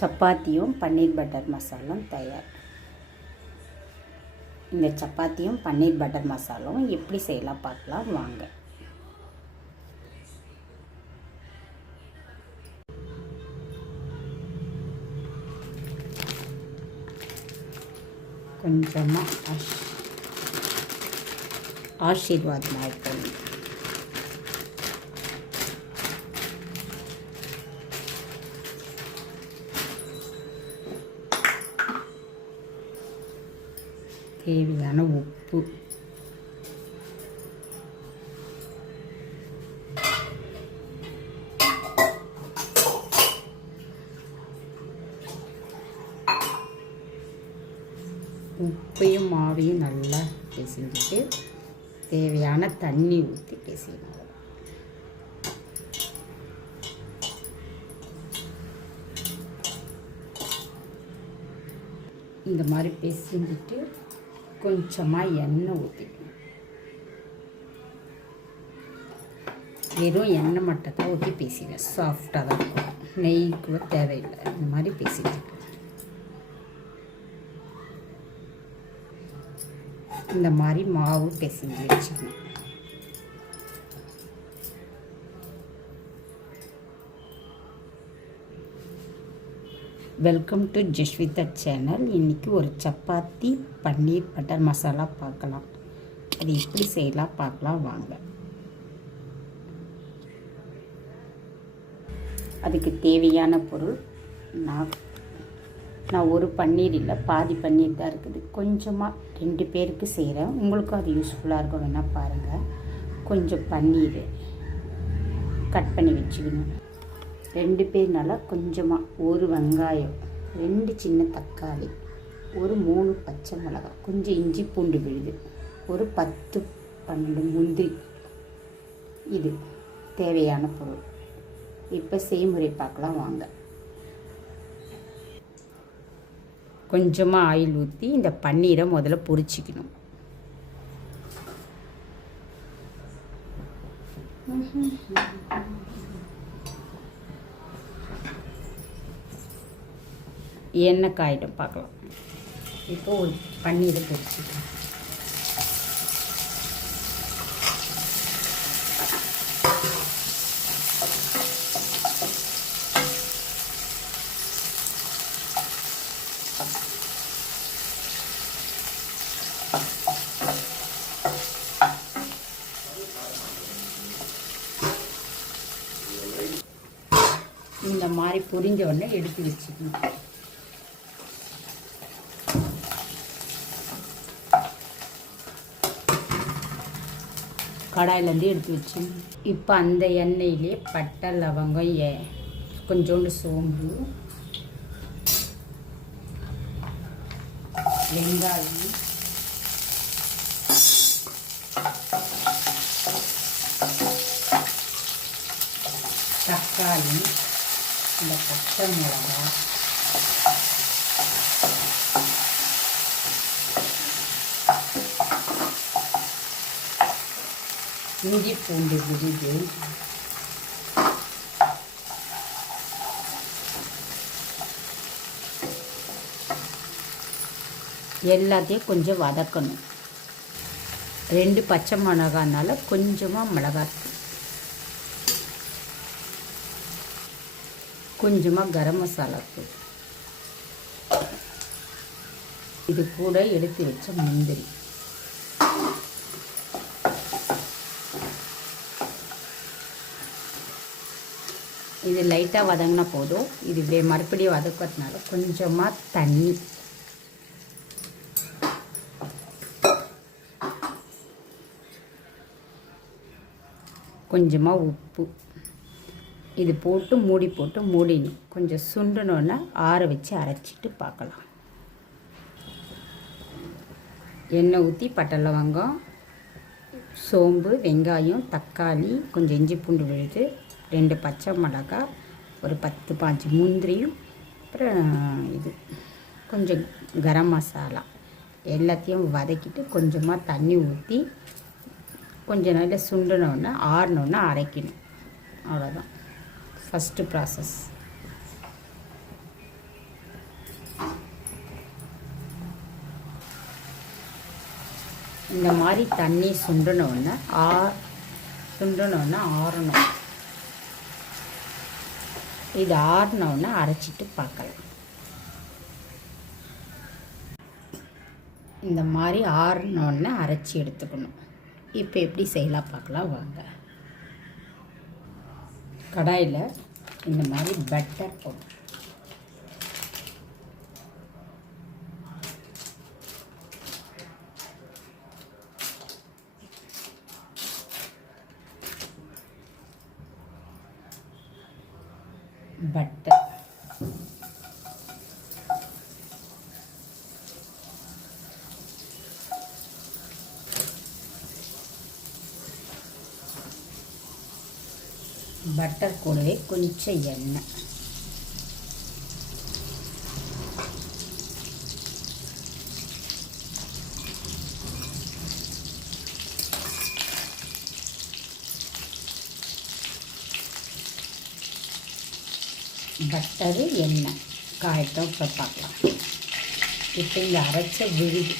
சப்பாத்தியும் பன்னீர் butter மசாலும் தயார். இந்த சப்பாத்தியும் பன்னீர் butter மசாலும் எப்படி செய்யலாம் பார்க்கலாம் வாங்க. கொஞ்சமாக ஆசீர்வாத் மாவு போடணும். தேவையான உப்பு, உப்பையும் மாவையும் நல்லா பிசைஞ்சிட்டு தேவையான தண்ணி ஊற்றி பிசையணும். இந்த மாதிரி பிசைஞ்சிட்டு கொஞ்சமாக எண்ணெய் ஊற்றிக்கணும். வெறும் எண்ணெய் மட்டும் தான் ஊற்றி பேசிடுவேன். சாஃப்டாக தான் இருக்கும். நெய் கூட தேவையில்லை. இந்த மாதிரி பேசிட்டு இந்த மாதிரி மாவு பிசைஞ்சு வச்சுக்கணும். Welcome to Jasvitha channel. இன்றைக்கி ஒரு சப்பாத்தி பன்னீர் பட்டர் மசாலா பார்க்கலாம். அது எப்படி செய்யலாம் பார்க்கலாம் வாங்க. அதுக்கு தேவையான பொருள் நான் ஒரு பன்னீர் இல்லை, பாதி பன்னீர் தான் இருக்குது. கொஞ்சமாக 2 பேருக்கு செய்கிறேன். உங்களுக்கும் அது யூஸ்ஃபுல்லாக இருக்கும், வேணால் பாருங்கள். கொஞ்சம் பன்னீர் கட் பண்ணி வச்சுக்கணும். 2 பேர்னால கொஞ்சமாக ஒரு வெங்காயம், 2 சின்ன தக்காளி, ஒரு 3 பச்சை மிளகாய், கொஞ்சம் இஞ்சி பூண்டு விழுது, ஒரு 10-12 முந்திரி. இது தேவையான பொருள். இப்போ செய்முறை பார்க்கலாம் வாங்க. கொஞ்சமாக ஆயில் ஊற்றி இந்த பன்னீரை முதல்ல பொரிச்சிக்கணும். எண்ணெய் காயிட்டும் பார்க்கலாம். இப்போ ஒரு பன்னீரை பொரிச்சிக்கணும். இந்த மாதிரி பொரிஞ்ச உடனே எடுத்து வச்சுக்கணும். கடாயிலேருந்து எடுத்து வச்சு இப்போ அந்த எண்ணெயிலே பட்டை, லவங்கம், கொஞ்சோண்டு சோம்பு, வெங்காயம், தக்காளி, இந்த பச்சை மிளகாய், இஞ்சி பூண்டு விழுது, எல்லாத்தையும் கொஞ்சம் வதக்கணும். 2 பச்சை மிளகாய்னால கொஞ்சமாக மிளகாய், கொஞ்சமாக கரம் மசாலா தூள், இது கூட எடுத்து வச்ச முந்திரி, இது லைட்டாக வதங்கினா போதும். இது மறுபடியும் வதக்கிறதுனால கொஞ்சமாக தண்ணி, கொஞ்சமாக உப்பு, இது போட்டு மூடிடணும். கொஞ்சம் சுண்டனோன்னா ஆற வச்சு அரைச்சிட்டு பார்க்கலாம். எண்ணெய் ஊற்றி பட்டை, லவங்கம், சோம்பு, வெங்காயம், தக்காளி, கொஞ்சம் இஞ்சி பூண்டு விழுது, 2 பச்சை மிளகாய், ஒரு 10-15 முந்திரியும், அப்புறம் இது கொஞ்சம் கரம் மசாலா எல்லாத்தையும் வதக்கிட்டு கொஞ்சமாக தண்ணி ஊற்றி கொஞ்சம் நல்லா சுண்டனோன்னா ஆறினோன்னா அரைக்கணும். அவ்வளோதான் ஃபஸ்ட்டு ப்ராசஸ். இந்த மாதிரி தண்ணி சுண்டணுன்னு ஆறணும். இது ஆறினோன்னு அரைச்சிட்டு பார்க்கலாம். இந்த மாதிரி ஆறினோன்னு அரைச்சி எடுத்துக்கணும். இப்போ எப்படி செய்யலாம் பார்க்கலாம் வாங்க. கடாயில் இந்த மாதிரி பட்டர் போடும். பட்டர் பட்டர் கூடவே கொஞ்சம் எண்ணெய். பட்டரு எண்ணெய் காயட்டும். இப்போ பார்க்கலாம். இப்போ இந்த அரைச்ச விழுது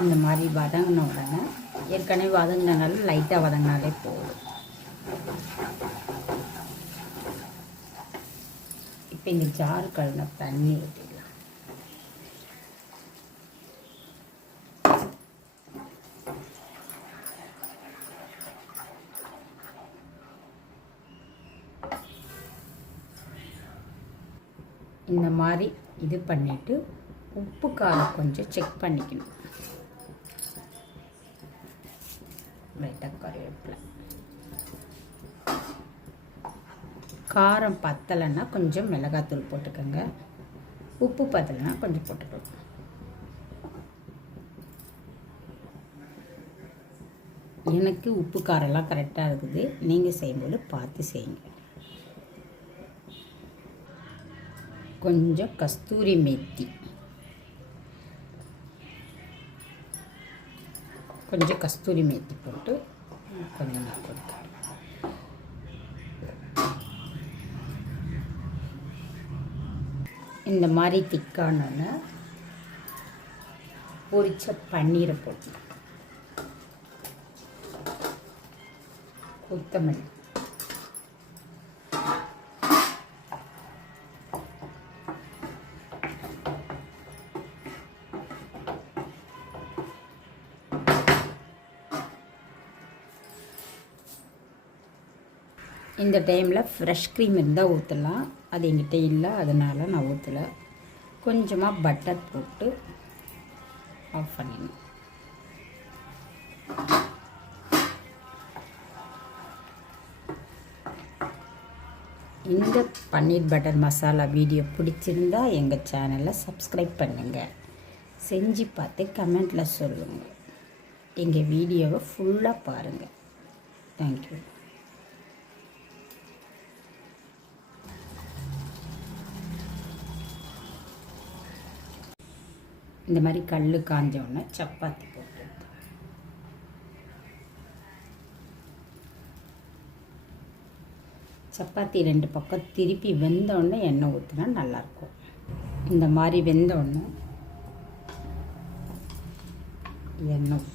இந்த மாதிரி வதங்கின உடனே, ஏற்கனவே வதங்கினாலும் லைட்டாக வதங்கினாலே போதும். இப்போ இந்த ஜார் கழுவின தண்ணி ஊற்றிடலாம். இந்த மாதிரி இது பண்ணிவிட்டு உப்பு காரம் கொஞ்சம் செக் பண்ணிக்கணும். லைட்டாக கறிவேப்பிலை. காரம் பத்தலைன்னா கொஞ்சம் மிளகாத்தூள் போட்டுக்கோங்க. உப்பு பத்தலைன்னா கொஞ்சம் போட்டுக்கோங்க. எனக்கு உப்பு காரெல்லாம் கரெக்டாக இருக்குது. நீங்கள் செய்யும்போது பார்த்து செய்யுங்க. கொஞ்சம் கஸ்தூரி மேத்தி, கொஞ்சம் கஸ்தூரி மேத்தி போட்டு கொஞ்சம் நான் கொடுத்தேன். இந்த மாதிரி திக்கானோன்னு பொரிச்ச பன்னீரை போட்டு, கொத்தமல்லி, இந்த டைமில் ஃப்ரெஷ் க்ரீம் இருந்தால் ஊற்றலாம். அது என்கிட்ட இல்லை, அதனால் நான் ஊற்றலை. கொஞ்சமாக பட்டர் போட்டு ஆஃப் பண்ணிடணும். இந்த பன்னீர் பட்டர் மசாலா வீடியோ பிடிச்சிருந்தா எங்கள் சேனலை சப்ஸ்கிரைப் பண்ணுங்கள். செஞ்சு பார்த்து கமெண்ட்டில் சொல்லுங்கள். எங்கள் வீடியோவை ஃபுல்லாக பாருங்கள். தேங்க்யூ. இந்த மாதிரி கல் காஞ்சோடனே சப்பாத்தி போட்டு, சப்பாத்தி 2 பக்கம் திருப்பி வெந்தோடனே எண்ணெய் ஊற்றினா நல்லாயிருக்கும். இந்த மாதிரி வெந்தோடனே எண்ணெய்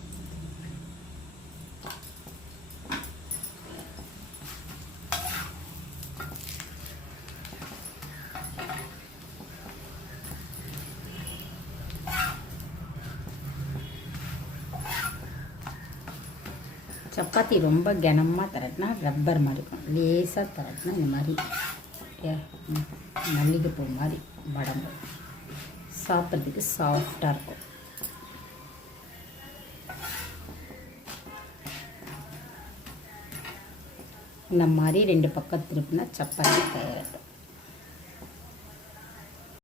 சப்பாத்தி ரொம்ப கனமாக தரட்டினா ரப்பர் மாதிரி இருக்கும். லேசாக தரட்டினா இந்த மாதிரி மல்லிகைப்பூ மாதிரி வடம்பு சாப்பிட்றதுக்கு சாஃப்டாக இருக்கும். இந்த மாதிரி 2 பக்கம் திருப்பினா சப்பாத்தி தயாரிடும்.